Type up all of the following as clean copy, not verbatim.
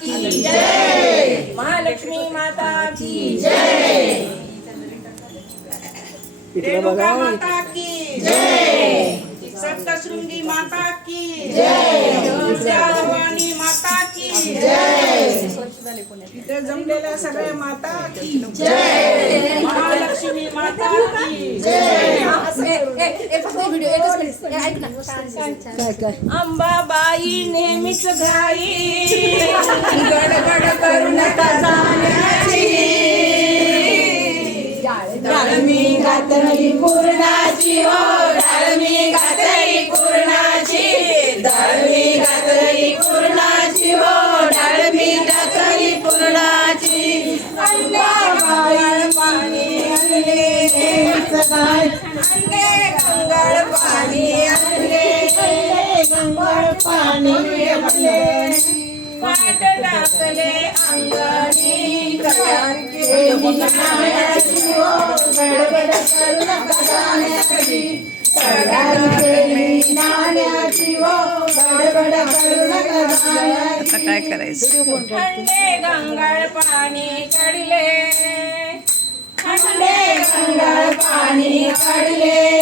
की जय, महालक्ष्मी माता की जय, रेणुका माता की जय, सप्तशृंगी माता की जय, भवानी माता की जय, इथे जमलेल्या सगळ्या माता की जय, महालक्ष्मी माता की जय। अंबाबाई नेहमीच घाई, गडबड करू नका जाण्याची, डाळमी घातली पूर्णाची हो, डाळमी घातली पूर्णाची, डाळमी घातली पूर्णाची हो, डाळमी घातली पूर्णाची। अंबाबाई पाणी आणले नेहमीच घाई, आणले गंगाळ पाणी आणले, गंगाळ पाणी आणले, पाट टाकले अंगणी, कल्याण केली नाण्याची हो, गडबड करू नका जाण्याची, कल्याण केली नाण्याची हो, गडबड करू नका जाण्याची। काय करायचं? थंडे गंगाळ पाणी काढले, थंडे गंगाळ पाणी काढले,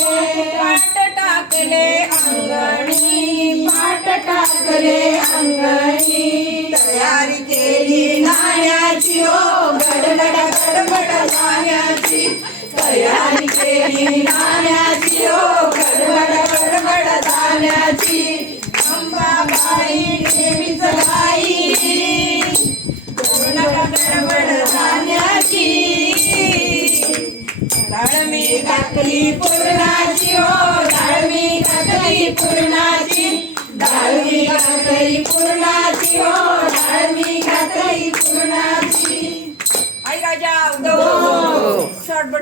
पाट टाकले अंगणी, पाट टाकले अंगणी, तयारी केली नाण्याची हो, गडबड गडबड जाण्याची, तयारी केली नाण्याची हो, गडबड गडबड जाण्याची। अंबाबाई नेहमीच घाई, करू नका गडबड जाण्याची, डाळमी घातली पूर्णाची हो, डाळमी घातली पूर्णाची, डाळमी घातली पूर्णाची हो, डाळमी घातली पूर्णाची। आई राजा उदो शॉर्ट